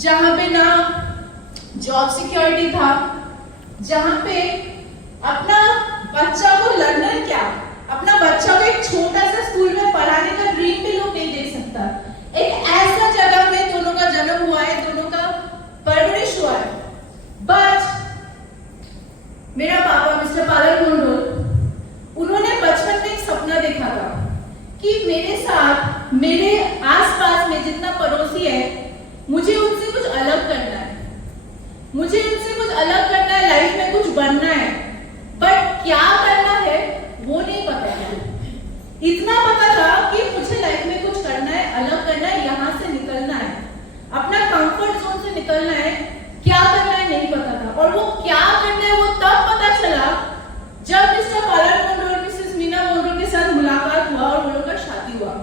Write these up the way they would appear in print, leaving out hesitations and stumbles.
जहां पे ना जॉब सिक्योरिटी था, जहां पे अपना बच्चा को लंदन क्या, अपना बच्चा को एक छोटा सा स्कूल में पढ़ाने का ड्रीम भी लोग नहीं देख सकता। एक ऐसा जगह में दोनों का जन्म हुआ है, दोनों का परवरिश हुआ है। बट मेरा पापा मिस्टर पालन मंडोल, उन्होंने बचपन में एक सपना देखा था कि मेरे साथ, मेरे आसपास में जितना पड़ोसी है, मुझे उनसे कुछ अलग करना है, मुझे उनसे कुछ अलग करना है, लाइफ में कुछ बनना है। बट क्या करना है वो नहीं पता है। इतना पता था कि मुझे लाइफ में कुछ करना है, अलग करना है, यहाँ से निकलना है, अपना कंफर्ट जोन से निकलना है। क्या करना है नहीं पता था, और वो क्या करना है वो तब पता चला जब मिस्टर पालन मंडोल मिसेस मीना मंडोल के साथ मुलाकात हुआ और वो लोग का शादी हुआ।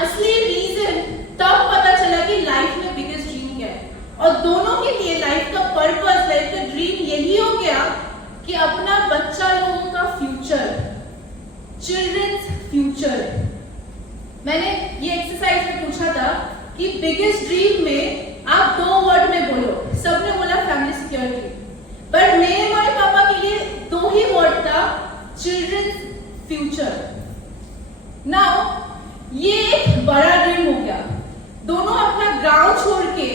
असली रीजन तब पता चला कि लाइफ में बिगेस्ट ड्रीम क्या है, और दोनों के लिए लाइफ का पर्पस, लाइफ का ड्रीम यही हो गया कि अपना बच्चा लोगों का फ्यूचर, चिल्ड्रंस फ्यूचर। मैंने ये एक्सरसाइज में पूछा था कि बिगेस्ट ड्रीम में आप 2 वर्ड में बोलो, सबने बोला फैमिली सिक्योरिटी, पर मेरे मम्मी पापा के लिए 2 ही वर्ड था, चिल्ड्रंस फ्यूचर। नाउ ये एक बड़ा ड्रीम हो गया। दोनों अपना गांव छोड़ के,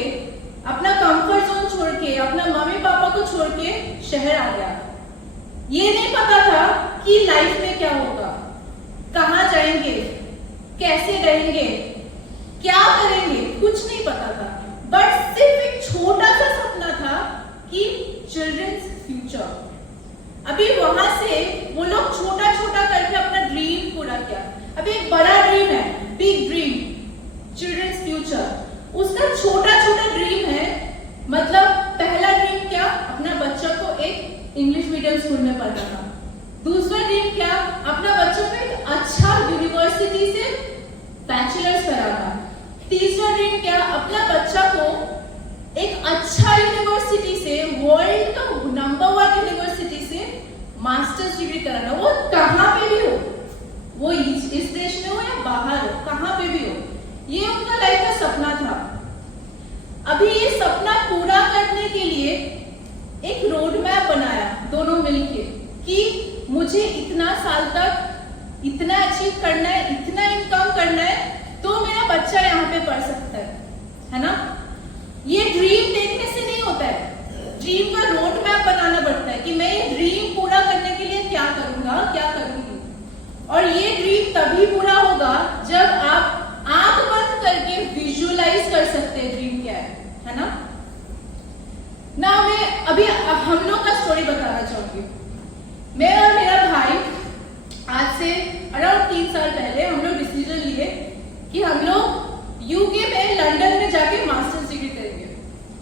अपना कंफर्ट जोन छोड़ के, अपना मम्मी पापा को छोड़ के शहर आ गया। ये नहीं पता था कि लाइफ में क्या होगा, कहां जाएंगे, कैसे रहेंगे, क्या करेंगे, कुछ नहीं पता था। बट सिर्फ एक छोटा सा सपना था कि चिल्ड्रंस फ्यूचर। अभी वहां से वो लोग छोटा छोटा करके अपना ड्रीम पूरा किया। अभी एक बड़ा ड्रीम है, बिग ड्रीम, चिल्ड्रंस फ्यूचर। उसका छोटा छोटा ड्रीम है, मतलब पहला ड्रीम क्या, अपना बच्चा को एक इंग्लिश मीडियम स्कूल में पढ़ना था। दूसरा ड्रीम क्या, अपना बच्चों को एक अच्छा यूनिवर्सिटी से बैचलर्स कराना। तीसरा ड्रीम क्या, अपना बच्चा को एक अच्छा यूनिवर्सिटी से, वर्ल्ड का नंबर 1 यूनिवर्सिटी से मास्टर्स डिग्री कराना। वो कहां पे भी हो, वो इस देश में हो या बाहर हो, कहां पे भी हो, ये उनका लाइफ का सपना था। अभी ये सपना पूरा करने के लिए एक रोड मैप बनाया दोनों मिलके कि मुझे इतना साल तक इतना अचीव करना है, इतना इनकम करना है, तो मेरा बच्चा यहाँ पे पढ़ सकता है ना। ये ड्रीम देखने से नहीं होता है, ड्रीम का रोड मैप बनाना पड़ता है कि मैं ये ड्रीम पूरा करने के लिए क्या करूंगा, क्या करूंगी। और ये ड्रीम तभी पूरा होगा जब आप आंख बंद करके विजुअलाइज कर सकते हैं ड्रीम क्या है ना। ना मैं अभी हम लोग का स्टोरी बताना चाहूंगी। मैं और मेरा भाई आज से अराउंड 3 साल पहले हम लोग डिसीजन लिए कि हम लोग यूके में, लंदन में जाके मास्टर्स डिग्री करेंगे।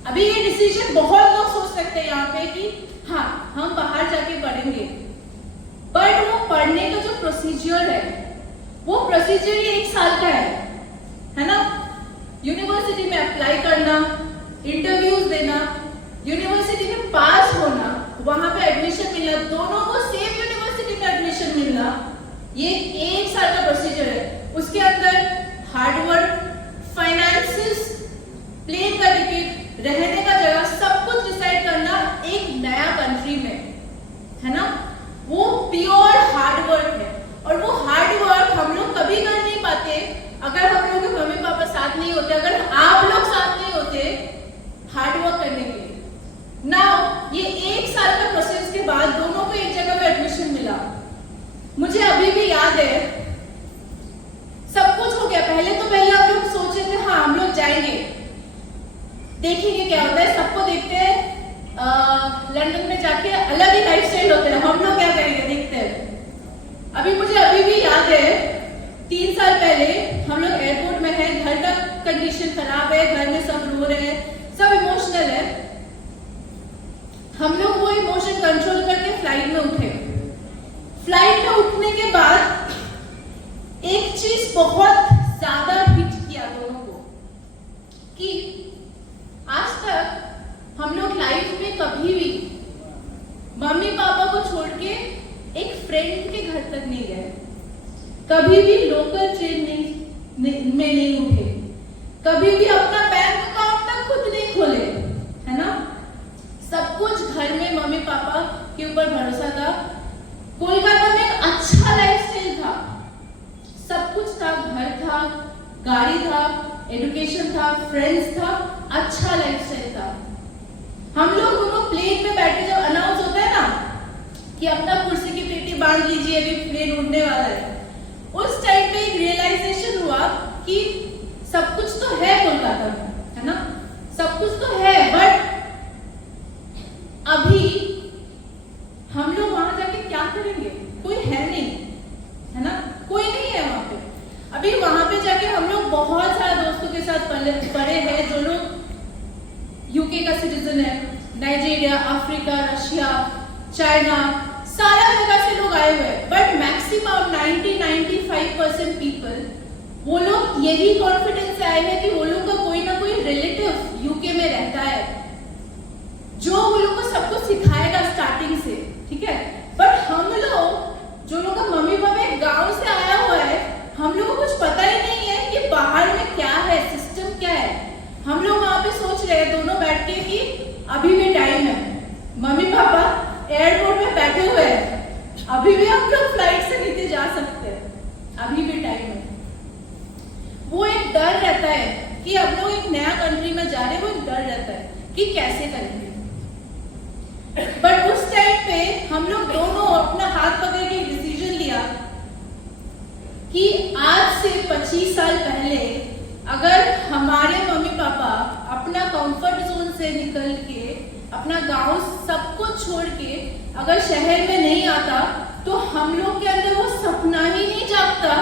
अभी ये डिसीजन बहुत लोग सोच सकते हैं यहाँ पे कि हाँ हम बाहर जाके पढ़ेंगे, बट वो पढ़ने का जो प्रोसीजर है, वो प्रोसीजर ही 1 साल का है ना। यूनिवर्सिटी में अप्लाई करना, इंटरव्यूज देना, यूनिवर्सिटी में पास होना, वहां पे एडमिशन मिलना, दोनों को सेम यूनिवर्सिटी में एडमिशन मिलना, ये 1 साल का प्रोसीजर है। उसके अंदर हार्डवर्क, फाइनेंसेस, प्लेन का टिकट, रहने का जगह, सब कुछ डिसाइड करना एक नया कंट्री में, है ना। वो प्योर हार्डवर्क है, और वो हार्डवर्क हम लोग कभी कर नहीं पाते अगर हम लोग के मम्मी पापा साथ नहीं होते, अगर आप लोग साथ नहीं होते हार्डवर्क करने के लिए। नाउ ये 1 साल का प्रोसेस के बाद दोनों को एक जगह पे एडमिशन मिला। मुझे अभी भी याद है, सब कुछ हो गया। पहले हम लोग सोचे थे हाँ हम लोग जाएंगे, देखेंगे क्या होता है, सबको देखते हैं लंदन में जाके अलग ही लाइफ स्टाइल होते हैं, हम लोग क्या करेंगे देखते हैं। अभी मुझे अभी भी याद है 3 साल पहले हम लोग एयरपोर्ट में हैं, घर का कंडीशन खराब है, घर में सब रो रहे हैं, सब इमोशनल है। हम लोग वो इमोशन कंट्रोल करके फ्लाइट में उठे। फ्लाइट में उठने के बाद एक चीज बहुत ज्यादा हिट किया दोनों को कि आज तक हम लोग लाइफ में कभी भी मम्मी पापा को छोड़ के एक फ्रेंड के घर तक नहीं गए, कभी भी लोकल ट्रेन में नहीं उठे, कभी भी अपना बैंक अकाउंट तक खुद नहीं ऊपर भरोसा था। कोलकाता में एक अच्छा लाइफस्टाइल था, सब कुछ था, घर था, गाड़ी था, एजुकेशन था, फ्रेंड्स था, अच्छा लाइफस्टाइल था। हम लोग दोनों प्लेन में बैठे, जब अनाउंस होता है ना कि अपना कुर्सी की पेटी बांध लीजिए, अभी प्लेन उड़ने वाला है, उस टाइम पे एक रियलाइजेशन हुआ कि सब कुछ तो है कोलकाता में, है ना, सब कुछ तो है, बट अभी हम लोग वहां जाके क्या करेंगे? कोई है नहीं, है ना, कोई नहीं है वहां पे। अभी वहां पे जाके हम लोग बहुत सारे दोस्तों के साथ पढ़े हैं जो लोग यूके का सिटीजन है, नाइजीरिया, अफ्रीका, रशिया, चाइना, सारा जगह से लोग आए हुए हैं, बट मैक्सिमम 90-95% पीपल, वो लोग यही कॉन्फिडेंस से आए हैं कि वो लोग का कोई ना कोई रिलेटिव यूके में रहता है जो वो लोग को सब कुछ सिखाएगा स्टार्टिंग से, ठीक है। बट हम लोग जो लोग का मम्मी पापा एक गांव से आया हुआ है, हम लोग को कुछ पता ही नहीं है कि बाहर में क्या है, सिस्टम क्या है। हम लोग वहां पे सोच रहे हैं दोनों बैठ के कि अभी भी टाइम है, मम्मी पापा एयरपोर्ट में बैठे हुए हैं, अभी भी हम लोग फ्लाइट से नीचे जा सकते हैं, अभी भी टाइम है। वो एक डर रहता है कि हम लोग एक नया कंट्री में जा रहे हैं, वो एक डर रहता है कि कैसे करेंगे। बट उस टाइम पे हम लोग दोनों अपना हाथ पकड़ के डिसीजन लिया कि आज से 25 साल पहले अगर हमारे मम्मी पापा अपना कंफर्ट जोन से निकल के, अपना गांव सब कुछ छोड़ के अगर शहर में नहीं आता, तो हम लोग के अंदर वो सपना ही नहीं जागता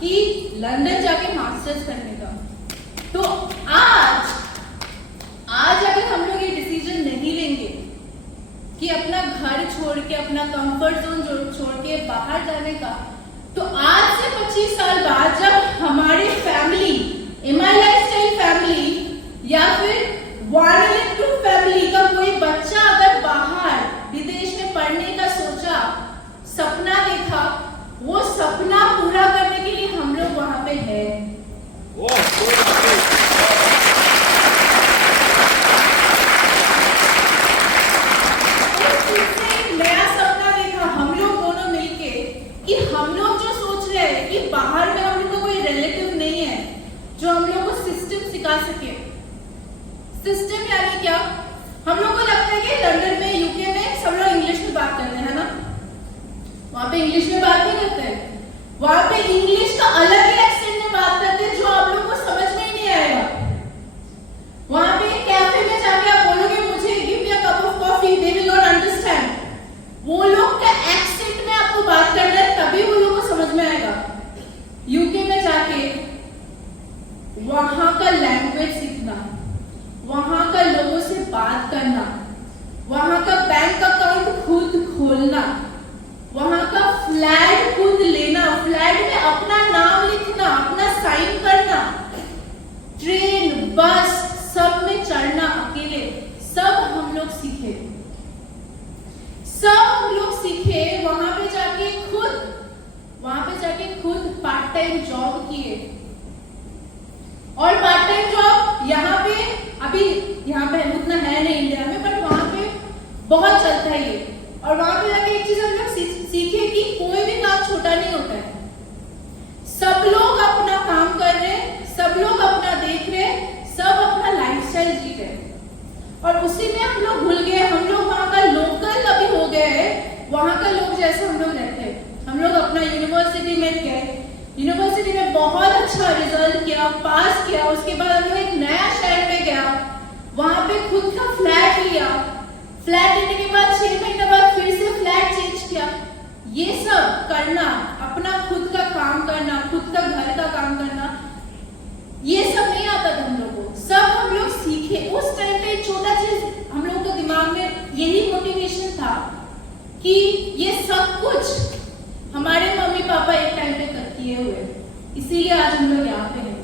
कि लंदन जाके मास्टर्स करने का। तो आज अगर हम लोग ये डिसीजन नहीं लेंगे कि अपना घर छोड़ के, अपना कंफर्ट जोन छोड़ के बाहर जाने का, तो आज से 25 साल बाद जब हमारी फैमिली, एमआई लाइफस्टाइल फैमिली या फिर 102 फैमिली का कोई बच्चा अगर बाहर विदेश में पढ़ने का सोचा, सपना देखा, वो सपना पूरा करने के लिए हम लोग वहां पे हैं। नया सपना देखा हम लोग दोनों मिलके कि हम लोग जो सोच रहे हैं कि बाहर में हम लोग का कोई रिलेटिव नहीं है जो हम लोग को सिस्टम सिखा सके। सिस्टम यानी क्या? हम लोग को लगता है कि लंदन में, यूके में सब लोग इंग्लिश में बात करते हैं, है ना, वहां पे इंग्लिश में बात नहीं करते हैं, वहां पे इंग्लिश का अलग ही एक्सेंट में बात करते हैं जो आप लोग को समझ में ही नहीं आएगा। वहां पे कैफे में जाके आप बोलोगे मुझे give me a cup of coffee, they will not understand. वो लोग का एक्सेंट में आपको बात करना है, तभी वो लोग को समझ में आएगा। यूके में जाके वहां का लैंग्वेज सीखना, वहां का लोगों से बात करना, वहां का बैंक अकाउंट खुद खोलना, वहां का फ्लैट खुद लेना, फ्लैट में अपना नाम लिखना, अपना साइन करना, ट्रेन, बस सब में चढ़ना अकेले, सब हम लोग सीखे, सब हम लोग सीखे। वहां पे जाके खुद पार्ट टाइम जॉब किए, और पार्ट टाइम जॉब यहाँ पे, अभी यहाँ पे उतना है नहीं इंडिया में, पर वहां पे बहुत चलता है ये। और वहां पे जाके एक चीज हम लोग सीखे कि कोई भी काम छोटा नहीं होता है, सब लोग अपना काम कर रहे हैं, सब लोग अपना देख रहे हैं, सब अपना लाइफस्टाइल जी रहे हैं, और उसी में हम लोग भूल गए, हम लोग वहां का लोकल अभी हो गए हैं, वहां का लोग जैसे हम लोग रहते हैं। हम लोग अपना यूनिवर्सिटी में गए, यूनिवर्सिटी में बहुत अच्छा रिजल्ट किया, पास किया, उसके बाद हम लोग एक नया शहर में गया, वहां पे खुद का फ्लैट लिया, फ्लैट लेने के बाद 6 महीने बाद फिर से फ्लैट चेंज किया। ये सब करना, अपना खुद का काम करना, खुद का घर का काम करना, ये सब नहीं आता था हम लोग को, सब हम लोग सीखे। उस टाइम पे एक छोटा चीज हम लोग के दिमाग में यही मोटिवेशन था कि ये सब कुछ हमारे मम्मी पापा एक टाइम पे किए हुए, इसीलिए आज हम लोग यहाँ पे हैं।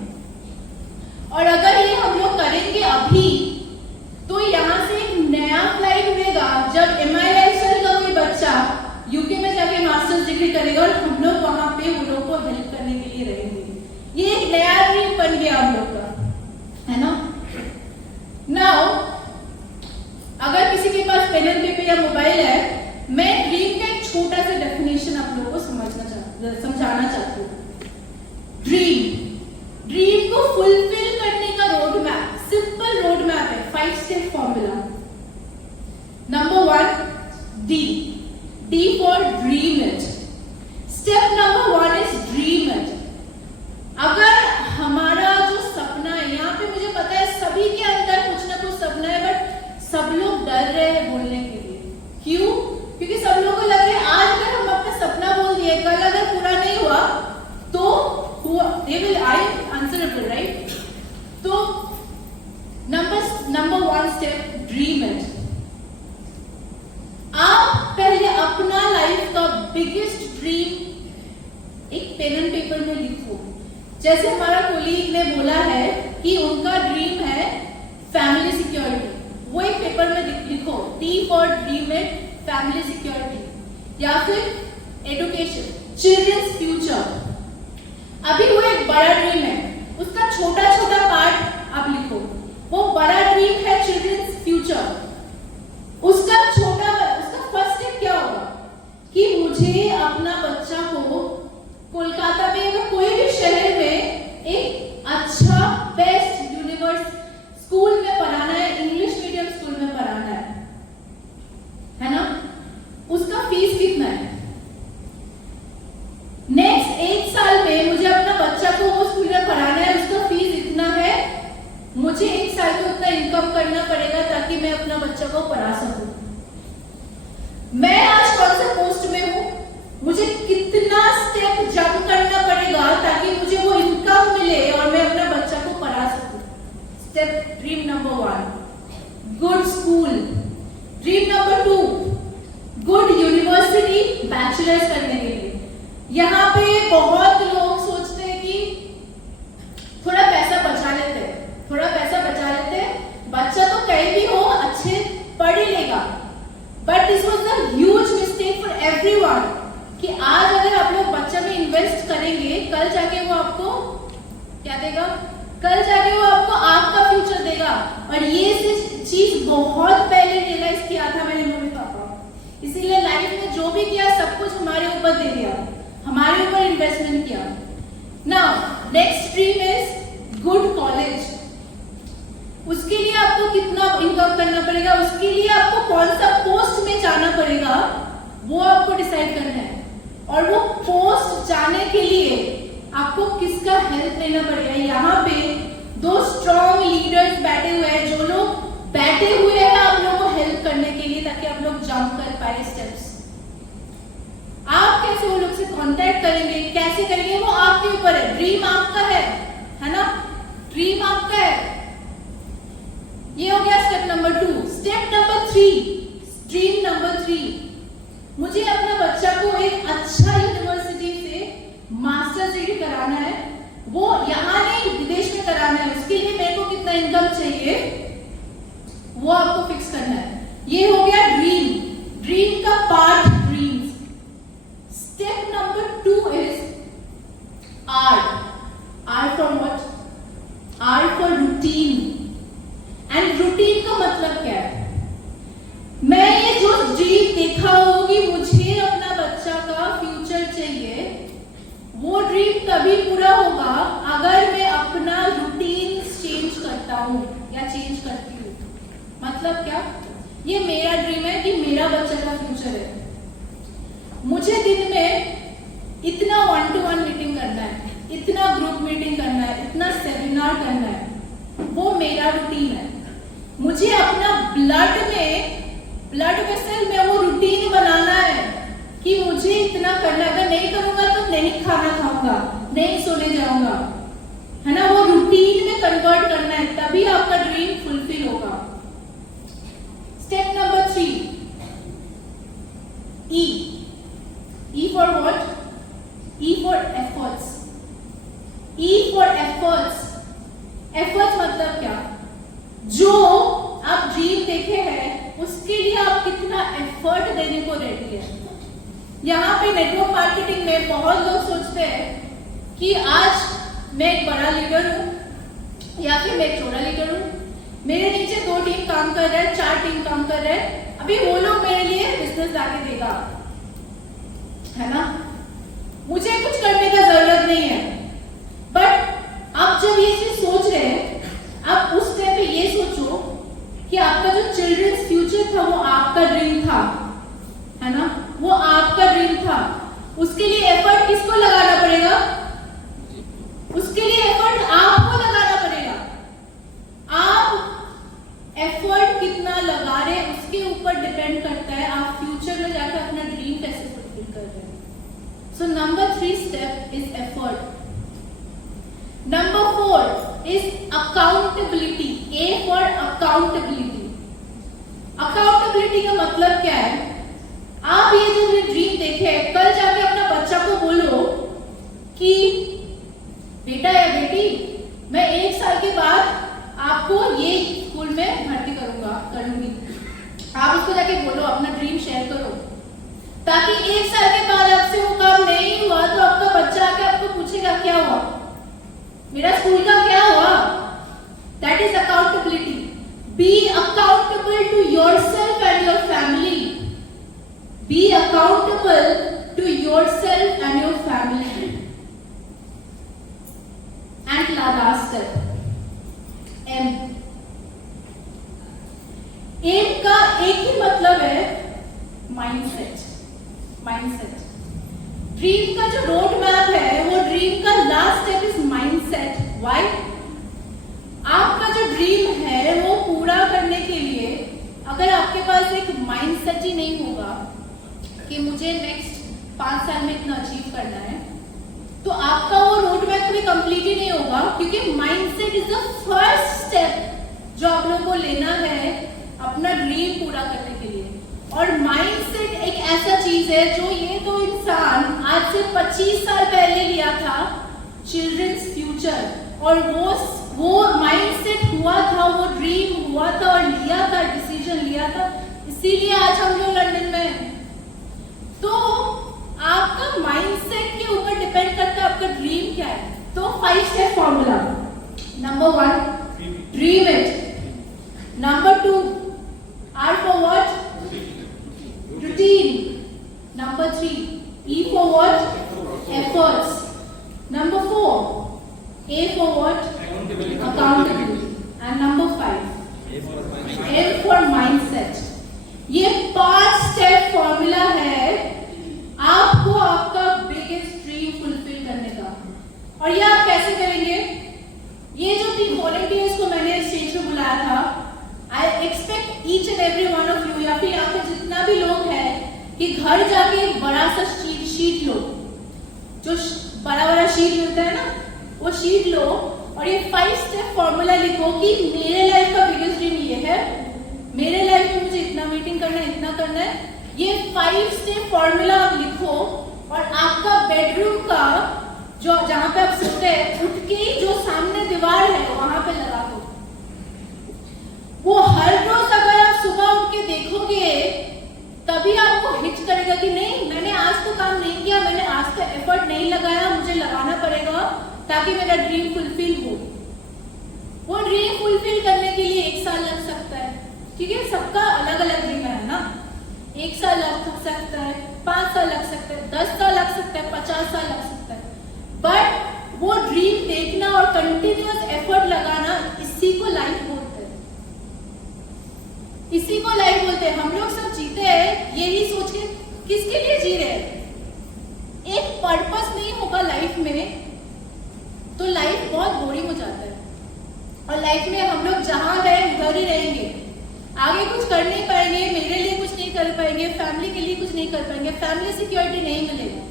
और अगर ये हम लोग करेंगे अभी, तो यहाँ से एक नया फ्लाइट मिलेगा जब एमआई लाइफस्टाइल का कोई बच्चा यूके में जाके मास्टर्स डिग्री करेगा, और हम लोग वहां पे उन लोगों को हेल्प करने के लिए रहेंगे। ये एक नया ड्रीम बन गया हम लोग का, है ना। नाउ अगर किसी के पास पेन एंड पेपर या मोबाइल है, मैं डेफिनेशन आप लोगों को समझाना चाहती हूँ। ड्रीम को फुलफिल करने का road map, simple road map है, 5 step formula. Number 1 D for dream it. Step number 1 is dream it. अगर हमारा जो सपना है, यहाँ पे मुझे पता है सभी के अंदर कुछ ना कुछ सपना है, बट सब लोग डर रहे हैं बोलने के लिए। क्यों? क्योंकि सब लोगों को लग रहा है आज अगर हम अपना सपना बोल दिए, कल अगर पूरा नहीं हुआ तो हुआ, they will answerable, right? तो नंबर 1 स्टेप ड्रीम इट। आप पहले अपना लाइफ का बिगेस्ट ड्रीम एक पेन एंड पेपर में लिखो। जैसे हमारा कोलीग ने बोला है कि उनका ड्रीम है फैमिली सिक्योरिटी, वो एक पेपर में लिखो, D for dream it, family security. या फिर एजुकेशन, चिल्ड्रंस फ्यूचर। अभी वो एक बड़ा ड्रीम है, उसका छोटा छोटा पार्ट आप लिखो। वो बड़ा ड्रीम है चिल्ड्रंस फ्यूचर, उसका फर्स्ट स्टेप क्या होगा कि मुझे अपना बच्चा को कोलकाता में या कोई भी शहर में एक अच्छा बेस्ट यूनिवर्स स्कूल में पढ़ाना है, इंग्लिश मीडियम स्कूल में पढ़ाना है ना? उसका फीस कितना है? नेक्स्ट 1 साल में मुझे अपना बच्चा को वो स्कूल में पढ़ाना है, उसका फीस इतना है, मुझे 1 साल में उतना इनकम करना पड़ेगा ताकि मैं अपना बच्चा को पढ़ा सकूं। मैं आज कौन से पोस्ट में हूं, मुझे कितना स्टेप जंप करना पड़ेगा ताकि मुझे वो इनकम मिले और मैं अपना बच्चा को पढ़ा सकूं। Step dream number 1 good school. Dream number 2 good university, bachelors करने के लिए। यहाँ पे बहुत लोग सोचते हैं कि थोड़ा पैसा बचा लेते बच्चा तो कहीं भी हो अच्छे पढ़ ही लेगा। But this was the huge mistake for everyone कि आज अगर आप लोग बच्चा में इन्वेस्ट करेंगे, कल जाके वो आपको क्या देगा? कल जाके वो आपको आपका फ्यूचर देगा। और ये चीज बहुत पहले रियलाइज किया था मेरे मम्मी पापा, इसीलिए लाइफ में जो भी किया सब कुछ हमारे ऊपर दे दिया, हमारे ऊपर इन्वेस्टमेंट किया। Now next dream is good college. उसके लिए आपको कितना इनकम करना पड़ेगा, उसके लिए आपको कौन सा पोस्ट में जाना पड़ेगा, वो आपको डिसाइड करना है। और वो पोस्ट जाने के लिए आपको किसका हेल्प लेना पड़ेगा। यहाँ पे 2 स्ट्रॉन्ग लीडर्स बैठे हुए हैं, जो लोग बैठे हुए हैं आप लोगों को हेल्प करने के लिए ताकि आप लोग जंप कर पाए स्टेप्स। आप कैसे वो लोग से कांटेक्ट करेंगे, कैसे करेंगे, वो आपके ऊपर है। ड्रीम आपका है ना? ड्रीम आपका है। ये हो गया step number 2। Step number 3, dream number 3, मुझे अपना बच्चा को एक अच्छा यूनिवर्सिटी से मास्टर्स डिग्री कराना है। वो यहाँ नहीं विदेश में कराना है। उसके लिए मेरे को कितना इनकम चाहिए वो आपको फिक्स करना है। ये हो गया ड्रीम का part, dreams. Step number 2 is R for what? R for routine. And routine का मतलब क्या है? मैं ये जो ड्रीम देखा होगी मुझे अपना बच्चा का फ्यूचर चाहिए, वो ड्रीम तभी पूरा होगा अगर मैं अपना रूटीन चेंज करता हूँ या चेंज करती हूँ। मतलब क्या? ये मेरा ड्रीम है कि मेरा बच्चा का फ्यूचर है, मुझे दिन में इतना 1-to-1 मीटिंग करना है, इतना ग्रुप मीटिंग करना है, इतना सेमिनार करना है, वो मेरा रूटीन है। मुझे अपना ब्लड वेसल में वो रूटीन बनाना है कि मुझे इतना करना है, अगर नहीं करूंगा तो नहीं खाना खाऊंगा, नहीं सोने जाऊंगा, है ना? वो रूटीन में कन्वर्ट करना है, तभी आपका ड्रीम फुलफिल होगा। Step number 3 E for what? E for efforts. E for efforts. Efforts मतलब क्या? जो आप ड्रीम देखे हैं उसके लिए आप कितना एफर्ट देने को रेडी है। यहाँ पे नेटवर्क मार्केटिंग में बहुत लोग सोचते हैं कि आज मैं एक बड़ा लीडर हूँ या फिर मैं एक छोटा लीडर हूँ, मेरे नीचे 2 टीम काम कर रहा है, 4 टीम काम कर रहे हैं, अभी वो लोग मेरे लिए बिजनेस लाके देगा, है ना? मुझे कुछ करने का जरूरत नहीं है। बट आप जब ये चीज सोच रहे हैं, आप उस टाइम पे ये सोचो कि आपका जो चिल्ड्रंस फ्यूचर था वो आपका ड्रीम था, है ना? वो आपका ड्रीम था। उसके लिए एफर्ट किसको लगाना पड़ेगा? उसके लिए एफर्ट आपको लगाना पड़ेगा। आप एफर्ट कितना लगा रहे हैं उसके ऊपर डिपेंड करता है आप फ्यूचर में जाकर अपना ड्रीम कैसे फुलफिल कर रहे हैं। So number 3 step is effort. Number 4 is accountability. A for accountability. Accountability का मतलब क्या है? आप ये जो ड्रीम देखे, कल जाके अपना बच्चा को बोलो कि बेटा या बेटी, मैं 1 साल के बाद आपको ये स्कूल में भर्ती करूंगी। आप उसको जाके बोलो, अपना ड्रीम शेयर करो, ताकि 1 साल के बाद आपसे वो काम नहीं हुआ तो आपका बच्चा आके आपको पूछेगा क्या हुआ, मेरा स्कूल का क्या हुआ? That is accountability. Be accountable to yourself and your family. Be accountable to yourself and your family. And last step, M. M का एक ही मतलब है माइंडसेट। माइंडसेट ड्रीम का जो रोड मैप है, वो ड्रीम का last step is mindset. Why? आपका जो ड्रीम है वो पूरा करने के लिए अगर आपके पास एक माइंडसेट ही नहीं होगा कि मुझे नेक्स्ट 5 साल में इतना अचीव करना है, तो आपका वो रोड मैप कभी कंप्लीट ही नहीं होगा, क्योंकि mindset is the first step जो आप लोगों को लेना है अपना ड्रीम पूरा करने के लिए। और माइंडसेट एक ऐसा चीज है जो ये तो इंसान आज से 25 साल पहले लिया था, चिल्ड्रंस फ्यूचर, और वो माइंडसेट हुआ था, वो ड्रीम हुआ था और लिया था, डिसीजन लिया था, इसीलिए आज हम लोग लंदन में हैं। तो आपका माइंडसेट के ऊपर डिपेंड करता है आपका ड्रीम क्या है। तो 5 step formula. Number 1 dream it. Number 2 R for what? Routine. Number 3 E for what? Efforts. Number 4 A for what? Accountability. And number 5 M for mindset. ये 5 स्टेप फॉर्मूला है आपको आपका बिगेस्ट ड्रीम फुलफिल करने का। और ये आप कैसे करेंगे? ये जो 3 वॉलंटियर्स को मैंने स्टेज पे बुलाया था, I expect each and every one of you, या फिर यहाँ पे जितना भी लोग हैं, कि घर जाके एक बड़ा सा शीट लो, जो बड़ा शीट मिलता है ना, वो शीट लो और ये 5 स्टेप फॉर्मूला लिखो कि मेरे लाइफ का बिगेस्ट ड्रीम ये है, मेरे लाइफ में मुझे इतना मीटिंग करना है, इतना करना है। ये 5 स्टेप फॉर्मूला आप लिखो और आपका बेडरूम का जो जहां पे आप सोते हैं, उठ के ही जो सामने दीवार है वहां पे लगा दो। वो हर रोज अगर आप सुबह उठ के देखोगे तभी आपको हिट करेगा कि नहीं, मैंने आज तो काम नहीं किया, मैंने आज तो एफर्ट नहीं लगाया, मुझे लगाना पड़ेगा ताकि मेरा ड्रीम फुलफिल हो। वो ड्रीम फुलफिल करने के लिए 1 साल लग सकता है, क्योंकि सबका अलग अलग ड्रीम है ना। 1 साल लग सकता है, 5 साल लग सकता है, 10 साल लग सकता है, 50 साल लग सकता है। बट वो ड्रीम देखना और कंटिन्यूअस एफर्ट लगाना, इसी को लाइफ बोलते हैं। इसी को लाइफ बोलते हैं। हम लोग सब जीते हैं यही सोच के, किसके लिए जी रहे हैं? एक पर्पस नहीं होगा लाइफ में तो लाइफ बहुत बोरिंग हो जाता है, और लाइफ में हम लोग जहां है उधर ही रहेंगे, आगे कुछ कर नहीं पाएंगे, मेरे लिए कुछ नहीं कर पाएंगे, फैमिली के लिए कुछ नहीं कर पाएंगे, फैमिली सिक्योरिटी नहीं मिलेगा।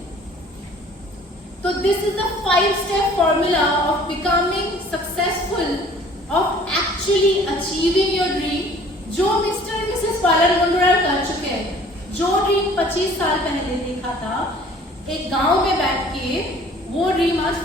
तो this is the 5 step formula of becoming successful, of actually achieving your dream, जो मिस्टर एंड मिसेस पालन मुंडुरार कर चुके हैं। जो ड्रीम 25 साल पहले देखा था एक गांव में बैठ के, वो ड्रीम आज